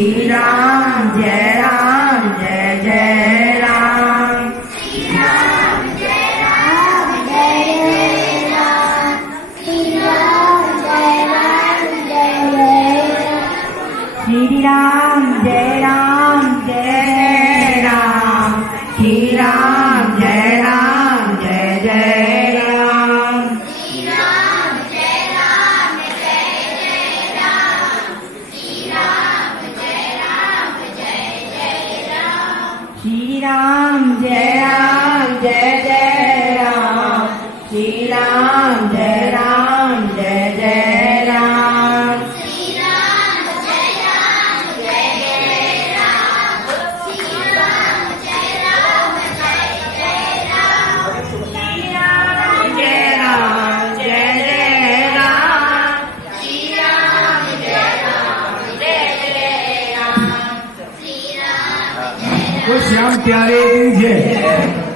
श्री राम जय जय राम। श्री राम जय जय राम। श्री राम जय जय राम। श्री राम जय राम। श्री राम जय जय राम। श्री राम जय राम श्री राम जय राम। श्री राम जय जय राम। श्री राम जय राम। श्री राम जय जय राम। श्री राम जय राम। श्री राम जय राम। श्याम प्यारे की जय।